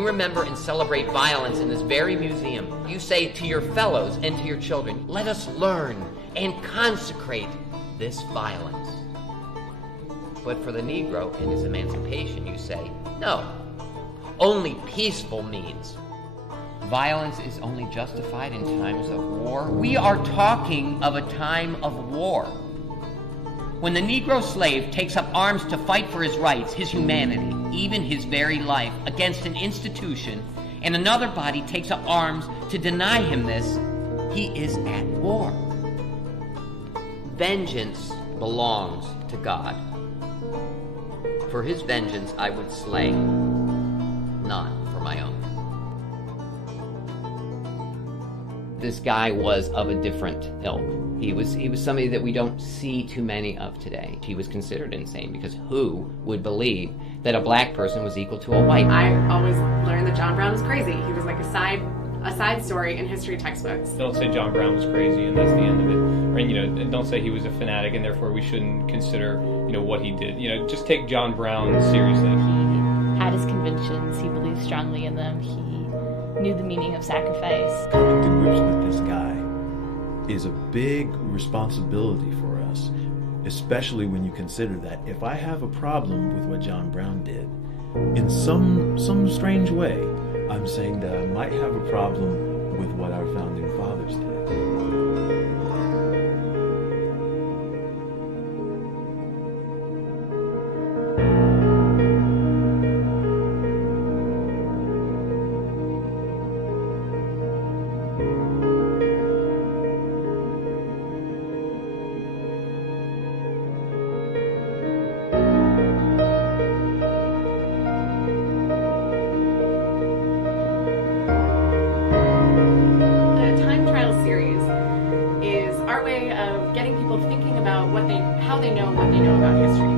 you remember and celebrate violence in this very museum, you say to your fellows and to your children, let us learn and consecrate this violence. But for the Negro and his emancipation, you say, no, only peaceful means. Violence is only justified in times of war. We are talking of a time of war. When the Negro slave takes up arms to fight for his rights, his humanity, even his very life, against an institution, and another body takes up arms to deny him this, he is at war. Vengeance belongs to God. For his vengeance I would slay, not for my own. This guy was of a different ilk. He was somebody that we don't see too many of today. He was considered insane because who would believe that a black person was equal to a white? I always learned that John Brown was crazy. He was like a side story in history textbooks. Don't say John Brown was crazy and that's the end of it. Or, and don't say he was a fanatic and therefore we shouldn't consider, what he did. Just take John Brown seriously. He had his convictions. He believed strongly in them. He knew the meaning of sacrifice. Coming to grips with this guy is a big responsibility for us, especially when you consider that if I have a problem with what John Brown did, in some strange way, I'm saying that I might have a problem with what our founding fathers did. How they know what they know about history.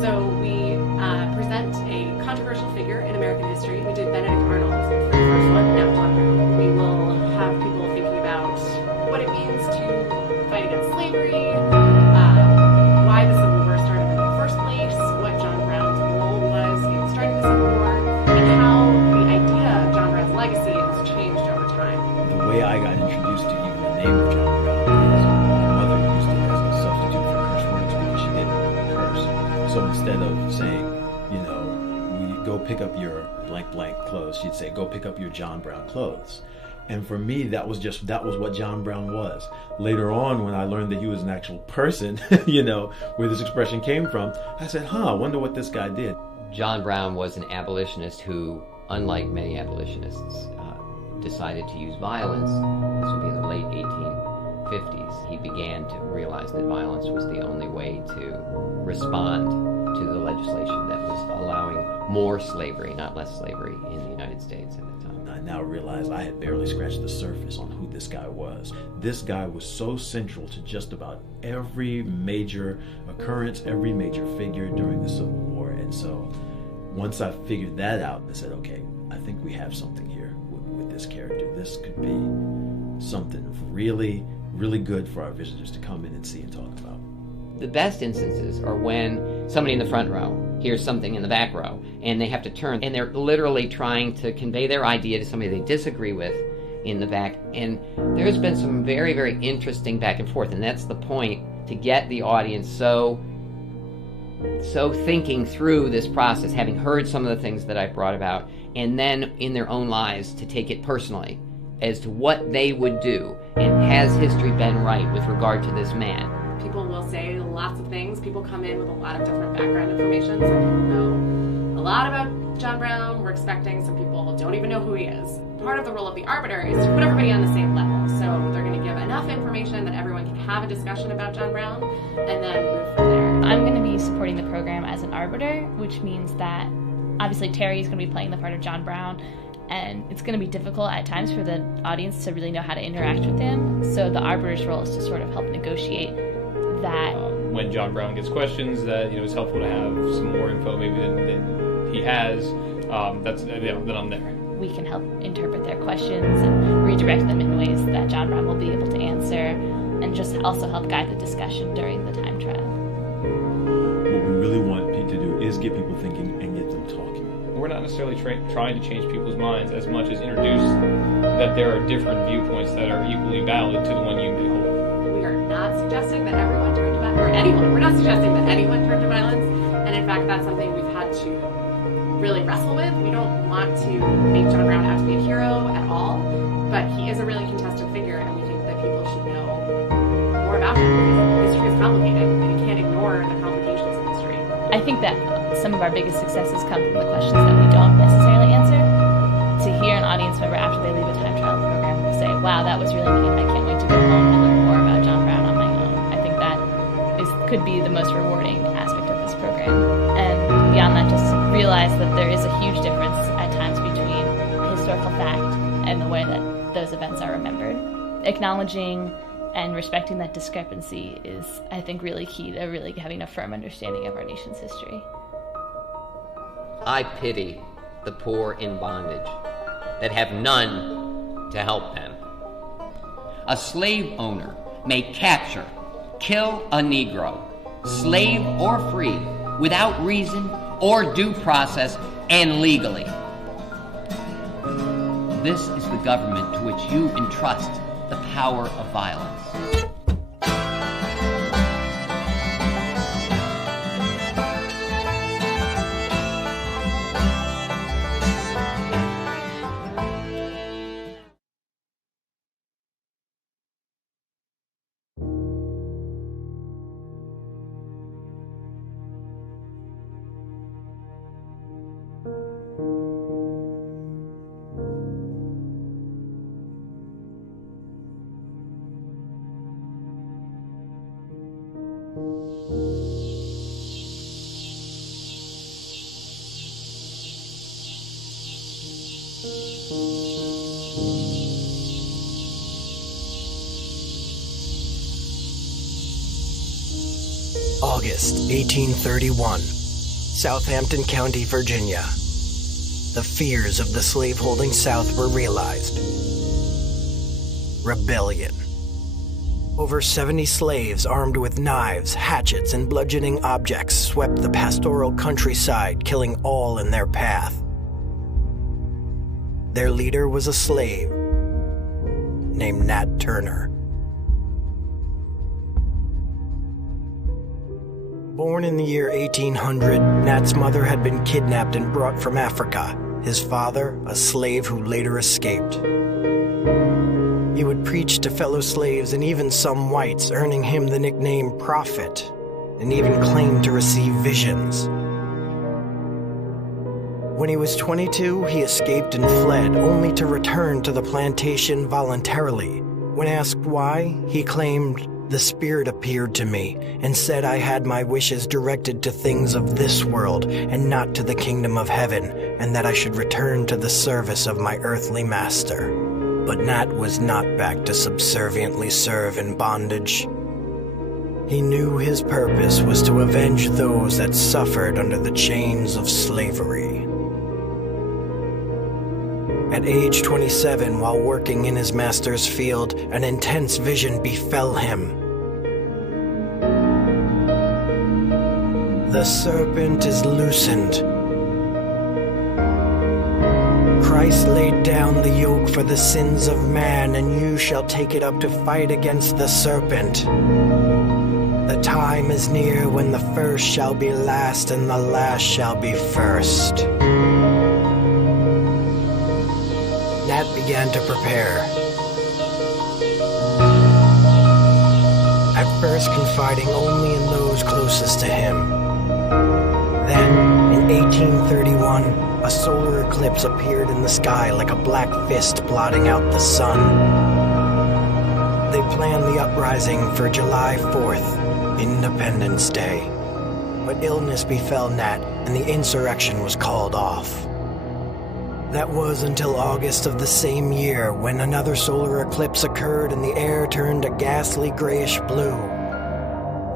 So we present a controversial figure in American history. We did Benedict Arnold for the first one, now John Brown. We will have people thinking about what it means to fight against slavery, why the Civil War started in the first place, what John Brown's role was in starting the Civil War, and how the idea of John Brown's legacy has changed over time. The way I got introduced to even the name of John Brown is my mother used it as a substitute for curse words because she didn't curse. So instead of saying, we go pick up your blank clothes, she'd say, go pick up your John Brown clothes. And for me, that was what John Brown was. Later on, when I learned that he was an actual person, where this expression came from, I said, I wonder what this guy did. John Brown was an abolitionist who, unlike many abolitionists, decided to use violence. This would be in the late 1850s. He began to realize that violence was the only way to respond to the legislation that was allowing more slavery, not less slavery, in the United States at the time. I now realize I had barely scratched the surface on who this guy was. This guy was so central to just about every major occurrence, every major figure during the Civil War. And so once I figured that out, I said, okay, I think we have something here with this character. This could be something really, really good for our visitors to come in and see and talk about. The best instances are when somebody in the front row hears something in the back row and they have to turn and they're literally trying to convey their idea to somebody they disagree with in the back. And there's been some very, very interesting back and forth, and that's the point, to get the audience so thinking through this process, having heard some of the things that I've brought about, and then in their own lives to take it personally as to what they would do, and has history been right with regard to this man. People will say lots of things. People come in with a lot of different background information. Some people know a lot about John Brown. We're expecting some people don't even know who he is. Part of the role of the arbiter is to put everybody on the same level. So they're going to give enough information that everyone can have a discussion about John Brown and then move from there. I'm going to be supporting the program as an arbiter, which means that obviously Terry is going to be playing the part of John Brown, and it's going to be difficult at times for the audience to really know how to interact with him. So the arbiter's role is to sort of help negotiate that. When John Brown gets questions, that it's helpful to have some more info maybe than he has. Then I'm there. We can help interpret their questions and redirect them in ways that John Brown will be able to answer, and just also help guide the discussion during the time trial. What we really want Pete to do is get people thinking and get them talking. we're not necessarily trying to change people's minds as much as introduce that there are different viewpoints that are equally valid to the one you may hold. We are not suggesting that everyone turn to violence, or anyone. We're not suggesting that anyone turn to violence, and in fact, that's something we've had to really wrestle with. We don't want to make John Brown out to be a hero at all, but he is a really contested figure, and we think that people should know more about him because history is complicated, and you can't ignore the complications of history. I think that some of our biggest successes come from the questions that we don't necessarily answer. To hear an audience member after they leave a time trial program say, wow, that was really neat, I can't wait to go home and learn more about John Brown on my own. I think that could be the most rewarding aspect of this program. And beyond that, just realize that there is a huge difference at times between historical fact and the way that those events are remembered. Acknowledging and respecting that discrepancy is, I think, really key to really having a firm understanding of our nation's history. I pity the poor in bondage that have none to help them. A slave owner may capture, kill a Negro, slave or free, without reason or due process and legally. This is the government to which you entrust the power of violence. August 1831, Southampton County, Virginia. The fears of the slave-holding South were realized. Rebellion. Over 70 slaves armed with knives, hatchets, and bludgeoning objects swept the pastoral countryside, killing all in their path. Their leader was a slave named Nat Turner. Born in the year 1800, Nat's mother had been kidnapped and brought from Africa. His father, a slave who later escaped. He would preach to fellow slaves and even some whites, earning him the nickname Prophet, and even claimed to receive visions. When he was 22, he escaped and fled, only to return to the plantation voluntarily. When asked why, he claimed, "The Spirit appeared to me and said I had my wishes directed to things of this world and not to the kingdom of heaven, and that I should return to the service of my earthly master." But Nat was not back to subserviently serve in bondage. He knew his purpose was to avenge those that suffered under the chains of slavery. At age 27, while working in his master's field, an intense vision befell him. The serpent is loosened. Christ laid down the yoke for the sins of man, and you shall take it up to fight against the serpent. The time is near when the first shall be last, and the last shall be first. Nat began to prepare. At first confiding only in those closest to him. Then, in 1831, a solar eclipse appeared in the sky like a black fist blotting out the sun. They planned the uprising for July 4th, Independence Day. But illness befell Nat, and the insurrection was called off. That was until August of the same year, when another solar eclipse occurred and the air turned a ghastly grayish blue.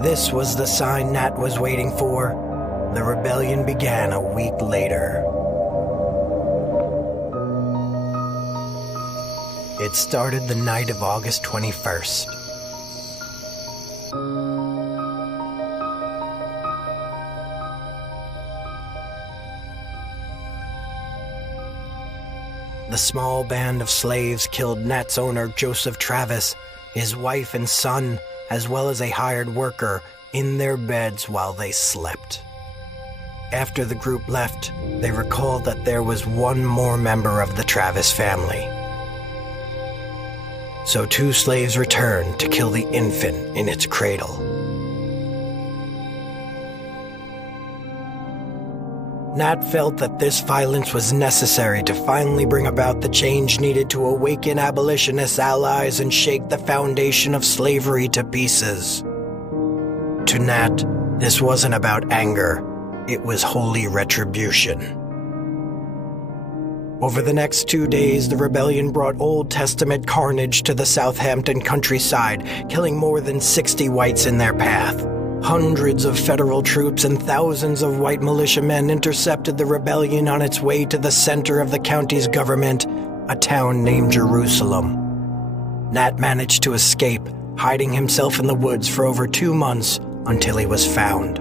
This was the sign Nat was waiting for. The rebellion began a week later. It started the night of August 21st. the small band of slaves killed Nat's owner, Joseph Travis, his wife and son, as well as a hired worker, in their beds while they slept. After the group left, they recalled that there was one more member of the Travis family. So 2 slaves returned to kill the infant in its cradle. Nat felt that this violence was necessary to finally bring about the change needed to awaken abolitionists' allies and shake the foundation of slavery to pieces. To Nat, this wasn't about anger. It was holy retribution. Over the next 2 days, the rebellion brought Old Testament carnage to the Southampton countryside, killing more than 60 whites in their path. Hundreds of federal troops and thousands of white militiamen intercepted the rebellion on its way to the center of the county's government, a town named Jerusalem. Nat managed to escape, hiding himself in the woods for over 2 months until he was found.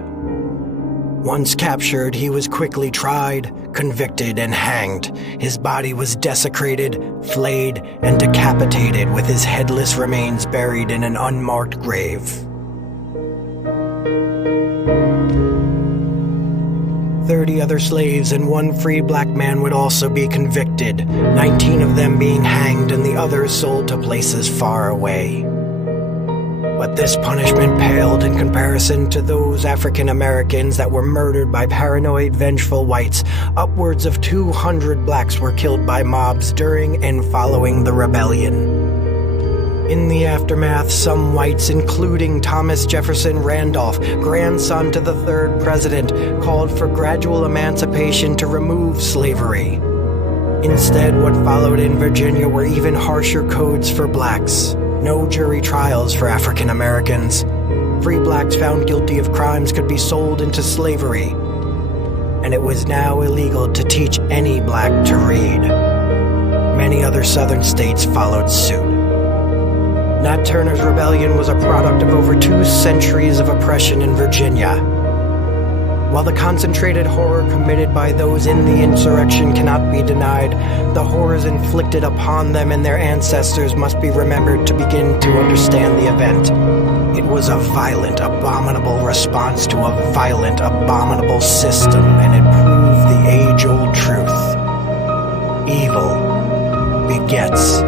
Once captured, he was quickly tried, convicted, and hanged. His body was desecrated, flayed, and decapitated, with his headless remains buried in an unmarked grave. 30 other slaves and 1 free black man would also be convicted, 19 of them being hanged and the others sold to places far away. But this punishment paled in comparison to those African Americans that were murdered by paranoid, vengeful whites. Upwards of 200 blacks were killed by mobs during and following the rebellion. In the aftermath, some whites, including Thomas Jefferson Randolph, grandson to the 3rd president, called for gradual emancipation to remove slavery. Instead, what followed in Virginia were even harsher codes for blacks. No jury trials for African Americans. Free blacks found guilty of crimes could be sold into slavery. And it was now illegal to teach any black to read. Many other southern states followed suit. Nat Turner's rebellion was a product of over 2 centuries of oppression in Virginia. While the concentrated horror committed by those in the insurrection cannot be denied, the horrors inflicted upon them and their ancestors must be remembered to begin to understand the event. It was a violent, abominable response to a violent, abominable system, and it proved the age-old truth. Evil begets